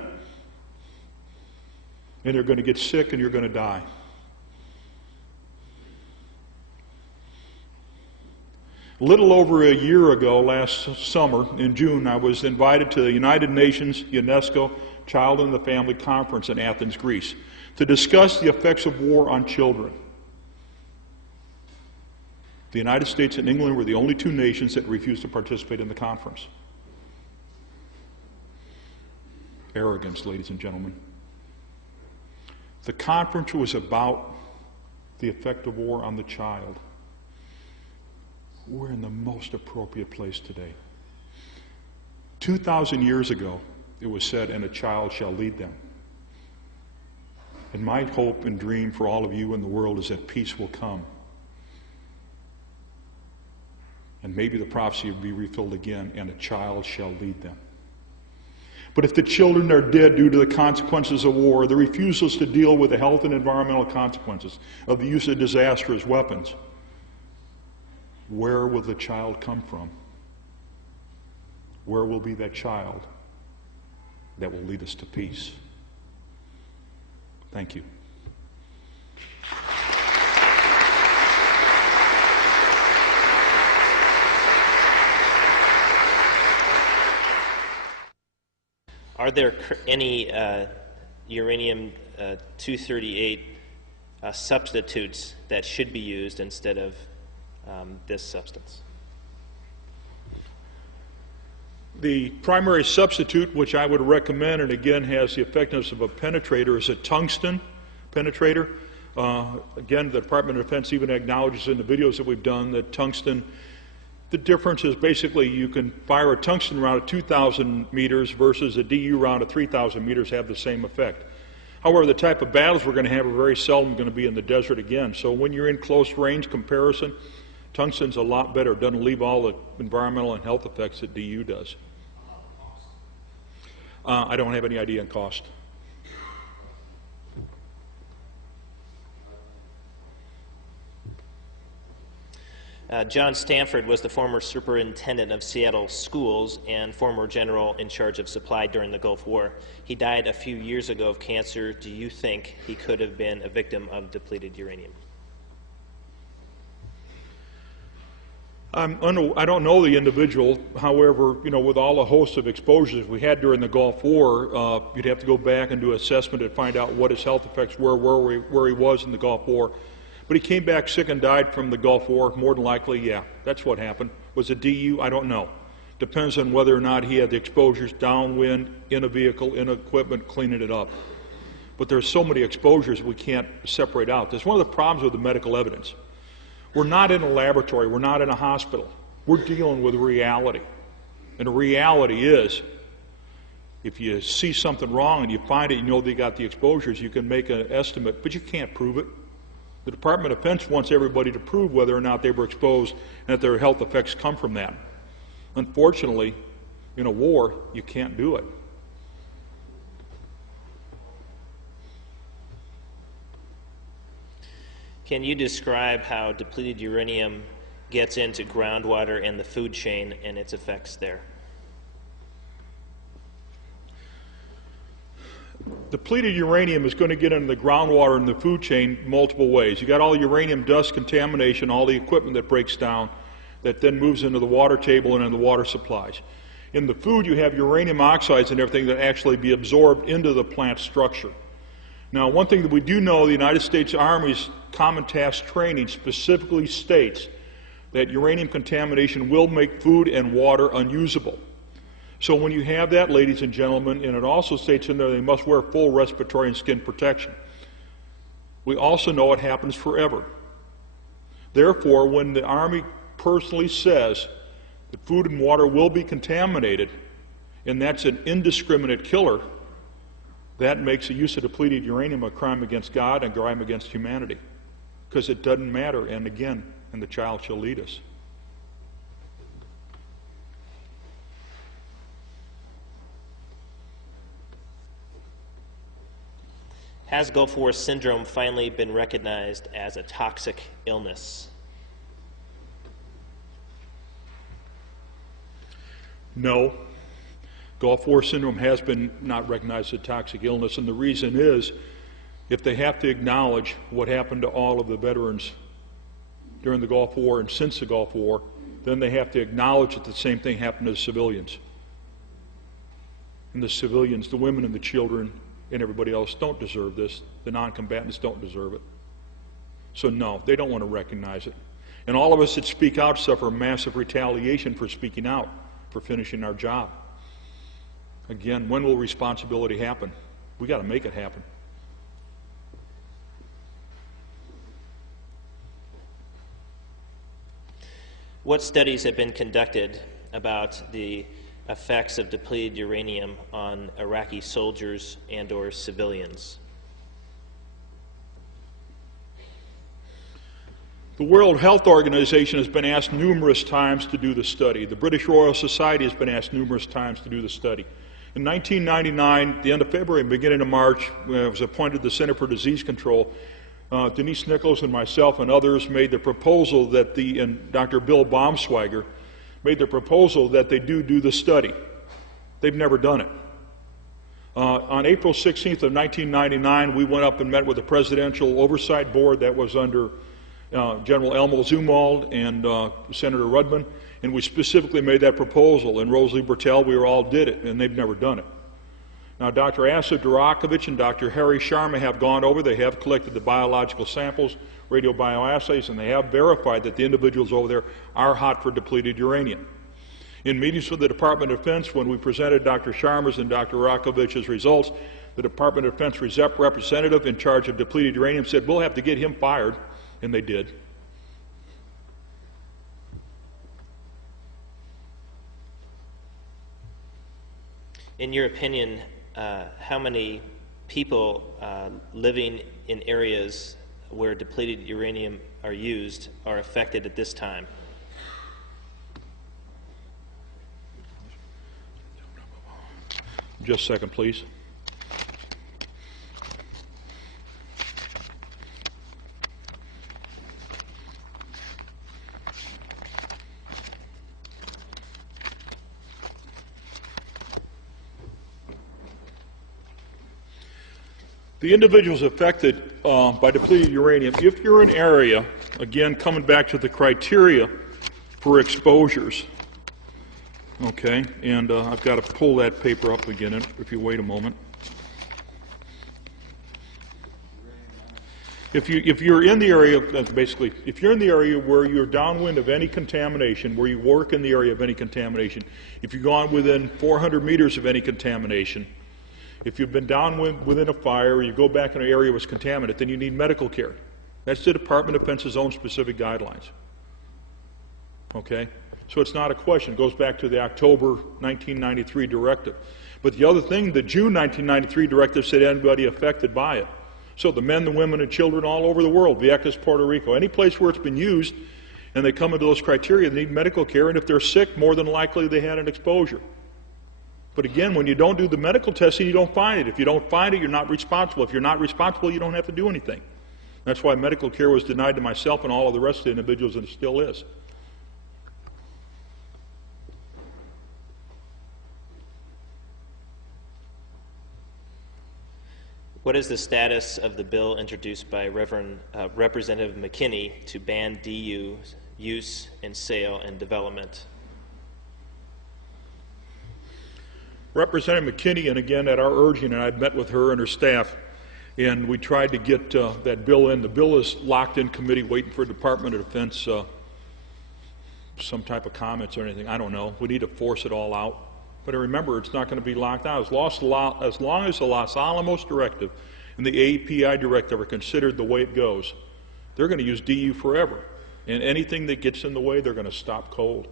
And you're going to get sick and you're going to die. A little over a year ago, last summer, in June, I was invited to the United Nations UNESCO Child and the Family Conference in Athens, Greece, to discuss the effects of war on children. The United States and England were the only 2 nations that refused to participate in the conference. Arrogance, ladies and gentlemen. The conference was about the effect of war on the child. We're in the most appropriate place today. 2,000 years ago, it was said, "And a child shall lead them." And my hope and dream for all of you in the world is that peace will come. And maybe the prophecy will be refilled again, "And a child shall lead them." But if the children are dead due to the consequences of war, the refusals to deal with the health and environmental consequences of the use of disastrous weapons, where will the child come from? Where will be that child that will lead us to peace? Thank you. Are there any uranium-238 substitutes that should be used instead of this substance? The primary substitute, which I would recommend, and again has the effectiveness of a penetrator, is a tungsten penetrator. Again, the Department of Defense even acknowledges in the videos that we've done that tungsten, the difference is basically you can fire a tungsten round at 2,000 meters versus a DU round at 3,000 meters have the same effect. However, the type of battles we're going to have are very seldom going to be in the desert again. So when you're in close range comparison, tungsten's a lot better. It doesn't leave all the environmental and health effects that DU does. I don't have any idea on cost. John Stanford was the former superintendent of Seattle schools and former general in charge of supply during the Gulf War. He died a few years ago of cancer. Do you think he could have been a victim of depleted uranium? I don't know the individual. However, with all the host of exposures we had during the Gulf War, you'd have to go back and do an assessment and find out what his health effects were, where he was in the Gulf War. But he came back sick and died from the Gulf War. More than likely, yeah, that's what happened. Was it DU? I don't know. Depends on whether or not he had the exposures downwind, in a vehicle, in equipment, cleaning it up. But there's so many exposures we can't separate out. That's one of the problems with the medical evidence. We're not in a laboratory. We're not in a hospital. We're dealing with reality. And the reality is, if you see something wrong and you find it, they got the exposures, you can make an estimate, but you can't prove it. The Department of Defense wants everybody to prove whether or not they were exposed and that their health effects come from that. Unfortunately, in a war, you can't do it. Can you describe how depleted uranium gets into groundwater and the food chain and its effects there? Depleted uranium is going to get into the groundwater and the food chain multiple ways. You got all the uranium dust contamination, all the equipment that breaks down, that then moves into the water table and into the water supplies. In the food, you have uranium oxides and everything that actually be absorbed into the plant structure. Now, one thing that we do know, the United States Army's Common Task Training specifically states that uranium contamination will make food and water unusable. So when you have that, ladies and gentlemen, and it also states in there they must wear full respiratory and skin protection. We also know it happens forever. Therefore, when the Army personally says that food and water will be contaminated, and that's an indiscriminate killer, that makes the use of depleted uranium a crime against God and a crime against humanity. Because it doesn't matter, and again, and the child shall lead us. Has Gulf War syndrome finally been recognized as a toxic illness? No. Gulf War syndrome has been not recognized as a toxic illness, and the reason is, if they have to acknowledge what happened to all of the veterans during the Gulf War and since the Gulf War, then they have to acknowledge that the same thing happened to the civilians. And the civilians, the women and the children, and everybody else don't deserve this. The non-combatants don't deserve it. So no, they don't want to recognize it. And all of us that speak out suffer massive retaliation for speaking out, for finishing our job. Again, when will responsibility happen? We got to make it happen. What studies have been conducted about the effects of depleted uranium on Iraqi soldiers and/or civilians? The World Health Organization has been asked numerous times to do the study. The British Royal Society has been asked numerous times to do the study. In 1999, the end of February and beginning of March, when I was appointed the Center for Disease Control, Denise Nichols and myself and others made the proposal that and Dr. Bill Baumschweiger made the proposal that they do the study. They've never done it. On April 16th of 1999, we went up and met with the Presidential Oversight Board that was under General Elmo Zumwalt and Senator Rudman, and we specifically made that proposal, and Rosalie Bertel, we all did it, and they've never done it. Now, Dr. Asa Durakovic and Dr. Harry Sharma have gone over, they have collected the biological samples, radiobioassays, and they have verified that the individuals over there are hot for depleted uranium. In meetings with the Department of Defense, when we presented Dr. Sharma's and Dr. Durakovic's results, the Department of Defense representative in charge of depleted uranium said, we'll have to get him fired, and they did. In your opinion, how many people living in areas where depleted uranium are used are affected at this time? Just a second, please. The individuals affected by depleted uranium, if you're in an area, again, coming back to the criteria for exposures, okay, and I've got to pull that paper up again if you wait a moment. If you're in the area, basically, if you're in the area where you're downwind of any contamination, where you work in the area of any contamination, if you've gone within 400 meters of any contamination, if you've been downwind within a fire, or you go back in an area that was contaminated, then you need medical care. That's the Department of Defense's own specific guidelines. Okay? So it's not a question. It goes back to the October 1993 directive. But the other thing, the June 1993 directive said anybody affected by it. So the men, the women, and children all over the world, Vieques, Puerto Rico, any place where it's been used, and they come into those criteria, they need medical care, and if they're sick, more than likely they had an exposure. But again, when you don't do the medical testing, you don't find it. If you don't find it, you're not responsible. If you're not responsible, you don't have to do anything. That's why medical care was denied to myself and all of the rest of the individuals, and it still is. What is the status of the bill introduced by Representative McKinney to ban DU use and sale and development? Representative McKinney, and again at our urging, and I'd met with her and her staff, and we tried to get that bill in. The bill is locked in committee waiting for Department of Defense some type of comments or anything. I don't know. We need to force it all out. But remember, it's not going to be locked out. As long as the Los Alamos directive and the API directive are considered the way it goes, they're going to use DU forever. And anything that gets in the way, they're going to stop cold.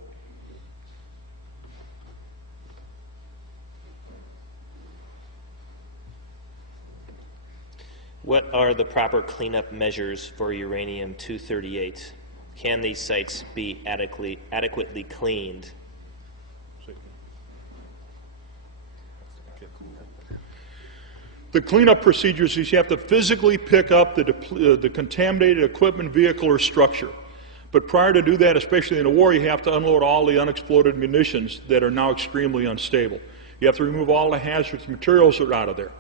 What are the proper cleanup measures for uranium-238? Can these sites be adequately cleaned? The cleanup procedures is you have to physically pick up the contaminated equipment, vehicle, or structure. But prior to do that, especially in a war, you have to unload all the unexploded munitions that are now extremely unstable. You have to remove all the hazardous materials that are out of there.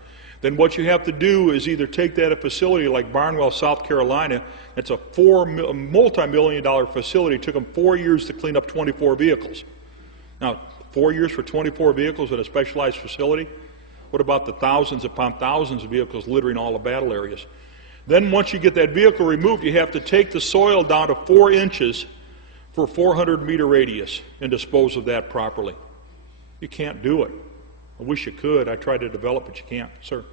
Then what you have to do is either take that a facility like Barnwell, South Carolina. That's a multi-million-dollar facility. It took them 4 years to clean up 24 vehicles. Now, 4 years for 24 vehicles in a specialized facility? What about the thousands upon thousands of vehicles littering all the battle areas? Then once you get that vehicle removed, you have to take the soil down to 4 inches for 400-meter radius and dispose of that properly. You can't do it. I wish you could. I tried to develop, but you can't. Sir? Are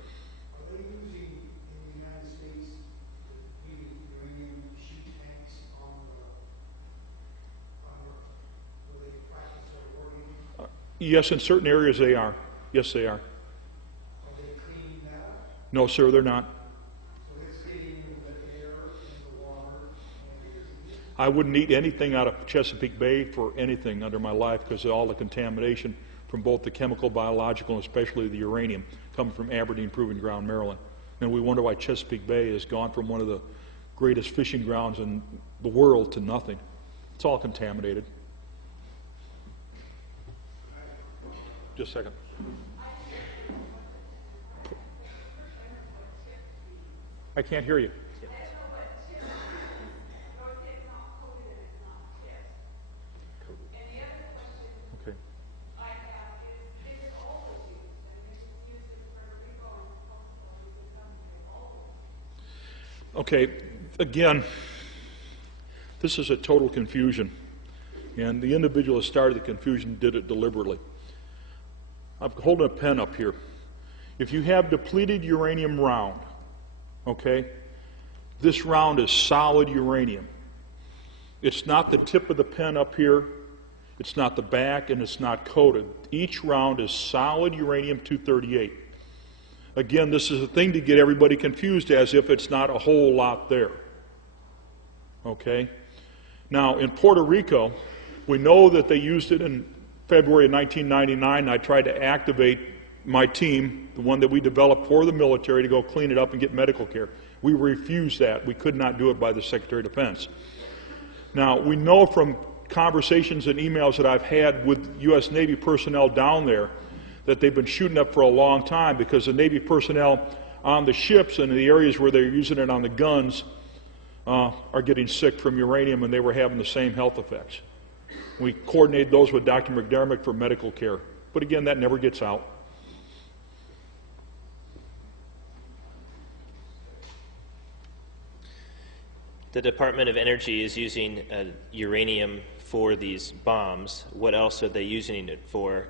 they using in the United States the uranium sheet tanks where they practice their war games? Yes, in certain areas they are. Yes, they are. Are they cleaning that up? No, sir, they're not. So it's getting the air and the water and I wouldn't eat anything out of Chesapeake Bay for anything under my life because of all the contamination from both the chemical, biological, and especially the uranium coming from Aberdeen Proving Ground, Maryland. And we wonder why Chesapeake Bay has gone from one of the greatest fishing grounds in the world to nothing. It's all contaminated. Just a second. I can't hear you. Okay. Okay, again, this is a total confusion, and the individual that started the confusion did it deliberately. I'm holding a pen up here. If you have depleted uranium round, okay, this round is solid uranium. It's not the tip of the pen up here, it's not the back, and it's not coated. Each round is solid uranium-238. Again, this is a thing to get everybody confused as if it's not a whole lot there. Okay? Now, in Puerto Rico, we know that they used it in February of 1999. I tried to activate my team, the one that we developed for the military, to go clean it up and get medical care. We refused that. We could not do it by the Secretary of Defense. Now, we know from conversations and emails that I've had with U.S. Navy personnel down there that they've been shooting up for a long time because the Navy personnel on the ships and in the areas where they're using it on the guns are getting sick from uranium, and they were having the same health effects. We coordinated those with Dr. McDermott for medical care. But again, that never gets out. The Department of Energy is using uranium for these bombs. What else are they using it for?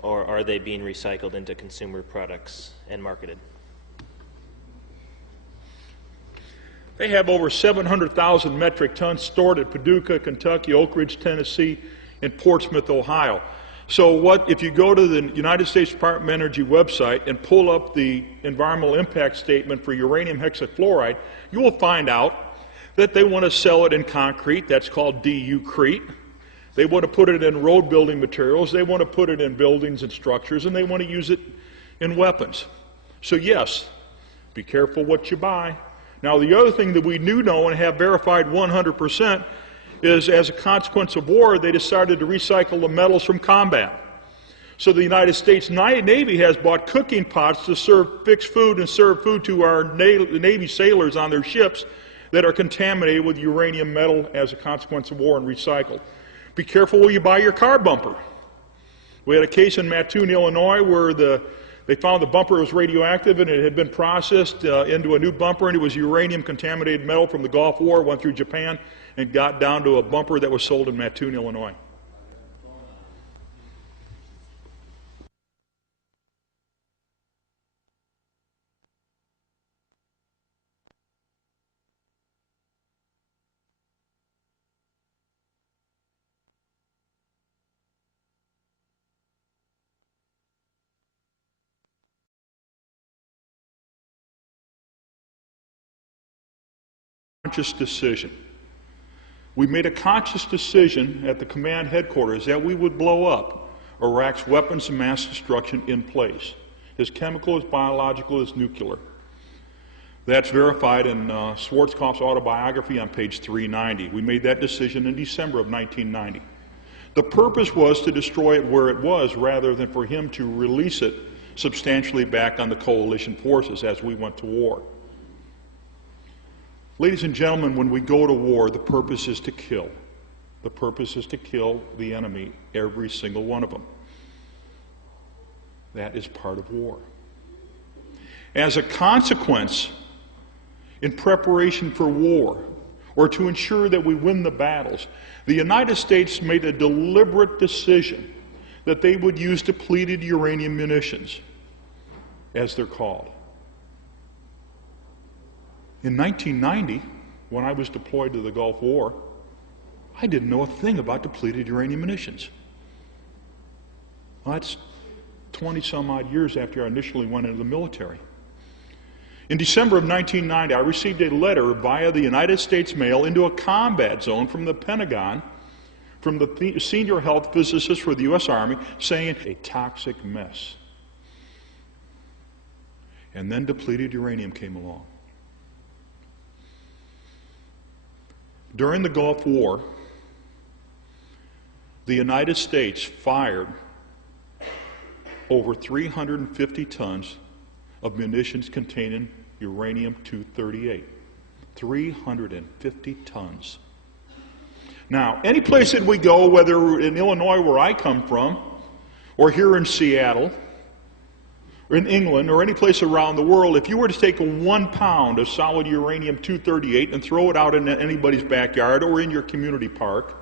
Or are they being recycled into consumer products and marketed? They have over 700,000 metric tons stored at Paducah, Kentucky, Oak Ridge, Tennessee, and Portsmouth, Ohio. So if you go to the United States Department of Energy website and pull up the environmental impact statement for uranium hexafluoride, you will find out that they want to sell it in concrete. That's called DU-crete. They want to put it in road building materials. They want to put it in buildings and structures, and they want to use it in weapons. So yes, be careful what you buy. Now, the other thing that we do know and have verified 100% is, as a consequence of war, they decided to recycle the metals from combat. So the United States Navy has bought cooking pots to serve fixed food and serve food to our Navy sailors on their ships that are contaminated with uranium metal as a consequence of war and recycled. Be careful where you buy your car bumper. We had a case in Mattoon, Illinois, where they found the bumper was radioactive and it had been processed into a new bumper, and it was uranium-contaminated metal from the Gulf War, went through Japan, and got down to a bumper that was sold in Mattoon, Illinois. Conscious decision. We made a conscious decision at the command headquarters that we would blow up Iraq's weapons of mass destruction in place, as chemical, as biological, as nuclear. That's verified in Schwarzkopf's autobiography on page 390. We made that decision in December of 1990. The purpose was to destroy it where it was, rather than for him to release it substantially back on the coalition forces as we went to war. Ladies and gentlemen, when we go to war, the purpose is to kill. The purpose is to kill the enemy, every single one of them. That is part of war. As a consequence, in preparation for war, or to ensure that we win the battles, the United States made a deliberate decision that they would use depleted uranium munitions, as they're called. In 1990, when I was deployed to the Gulf War, I didn't know a thing about depleted uranium munitions. Well, that's 20-some-odd years after I initially went into the military. In December of 1990, I received a letter via the United States mail into a combat zone from the Pentagon, from the senior health physicist for the U.S. Army, saying, a toxic mess. And then depleted uranium came along. During the Gulf War, the United States fired over 350 tons of munitions containing uranium-238. 350 tons. Now, any place that we go, whether in Illinois where I come from, or here in Seattle, or in England, or any place around the world, if you were to take 1 pound of solid uranium-238 and throw it out in anybody's backyard or in your community park,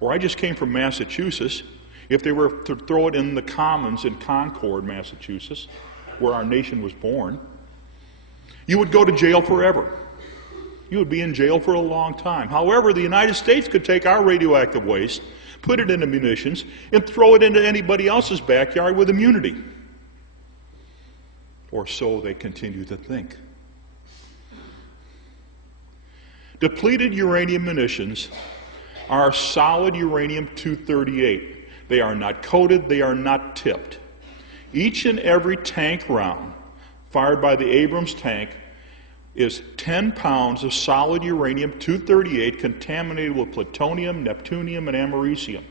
or I just came from Massachusetts, if they were to throw it in the Commons in Concord, Massachusetts, where our nation was born, you would go to jail forever. You would be in jail for a long time. However, the United States could take our radioactive waste, put it into munitions, and throw it into anybody else's backyard with immunity. Or so they continue to think. Depleted uranium munitions are solid uranium-238. They are not coated, they are not tipped. Each and every tank round fired by the Abrams tank is 10 pounds of solid uranium-238 contaminated with plutonium, neptunium, and americium.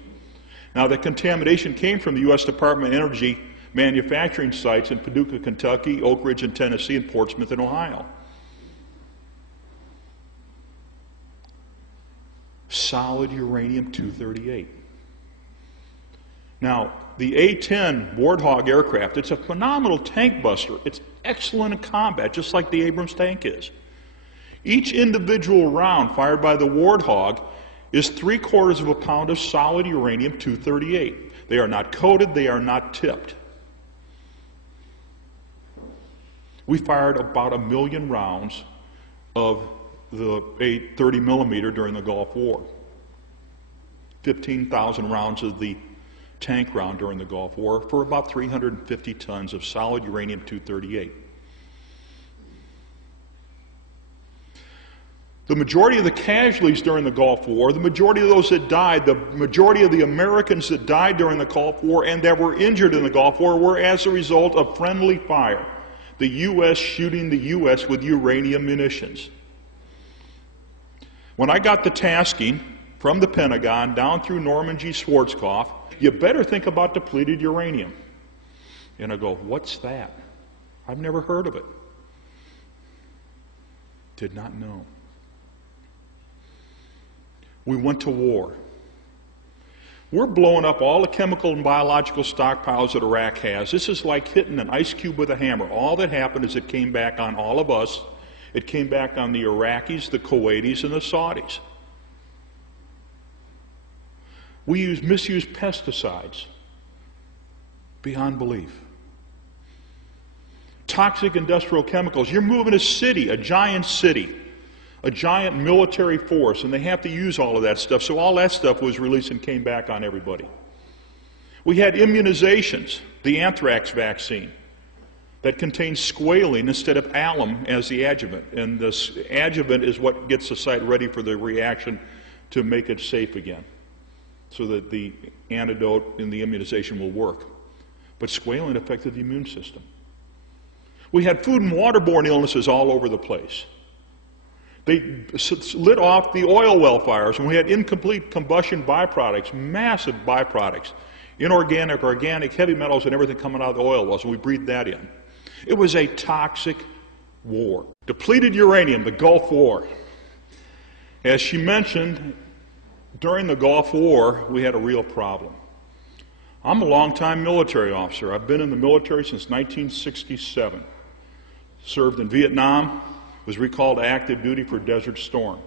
Now, the contamination came from the U.S. Department of Energy manufacturing sites in Paducah, Kentucky, Oak Ridge in Tennessee, and Portsmouth in Ohio. Solid uranium-238. Now, the A-10 Warthog aircraft, it's a phenomenal tank buster. It's excellent in combat, just like the Abrams tank is. Each individual round fired by the Warthog is 3/4 of a pound of solid uranium-238. They are not coated, they are not tipped. We fired about 1 million rounds of the 30 millimeter during the Gulf War. 15,000 rounds of the tank round during the Gulf War for about 350 tons of solid uranium-238. The majority of the casualties during the Gulf War, the majority of those that died, the majority of the Americans that died during the Gulf War and that were injured in the Gulf War were as a result of friendly fire. The U.S. shooting the U.S. with uranium munitions. When I got the tasking from the Pentagon down through Norman G. Schwarzkopf, you better think about depleted uranium. And I go, what's that? I've never heard of it. Did not know. We went to war. We're blowing up all the chemical and biological stockpiles that Iraq has. This is like hitting an ice cube with a hammer. All that happened is it came back on all of us. It came back on the Iraqis, the Kuwaitis, and the Saudis. We misused pesticides beyond belief. Toxic industrial chemicals. You're moving a city, a giant military force, and they have to use all of that stuff. So all that stuff was released and came back on everybody. We had immunizations, the anthrax vaccine, that contains squalene instead of alum as the adjuvant. And this adjuvant is what gets the site ready for the reaction to make it safe again, so that the antidote in the immunization will work. But squalene affected the immune system. We had food and waterborne illnesses all over the place. They lit off the oil well fires, and we had incomplete combustion byproducts, massive byproducts, inorganic, organic, heavy metals, and everything coming out of the oil wells, and we breathed that in. It was a toxic war. Depleted uranium, the Gulf War. As she mentioned, during the Gulf War, we had a real problem. I'm a longtime military officer. I've been in the military since 1967. Served in Vietnam, was recalled to active duty for Desert Storm.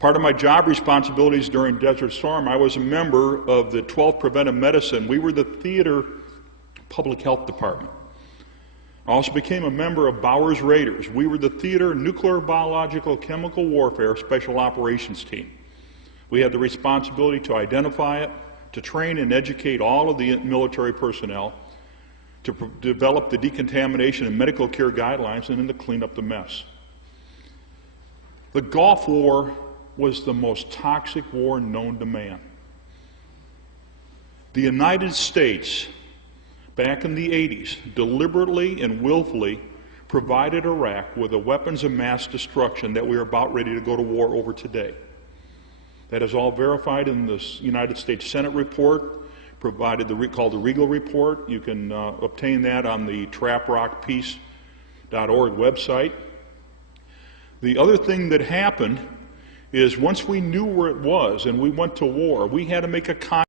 Part of my job responsibilities during Desert Storm, I was a member of the 12th Preventive Medicine. We were the theater public health department. I also became a member of Bowers Raiders. We were the theater nuclear, biological, chemical warfare special operations team. We had the responsibility to identify it, to train and educate all of the military personnel, to develop the decontamination and medical care guidelines, and then to clean up the mess. The Gulf War was the most toxic war known to man. The United States, back in the 80s, deliberately and willfully provided Iraq with the weapons of mass destruction that we are about ready to go to war over today. That is all verified in the United States Senate report, provided called the Regal Report. You can obtain that on the traprockpeace.org website. The other thing that happened is once we knew where it was and we went to war, we had to make a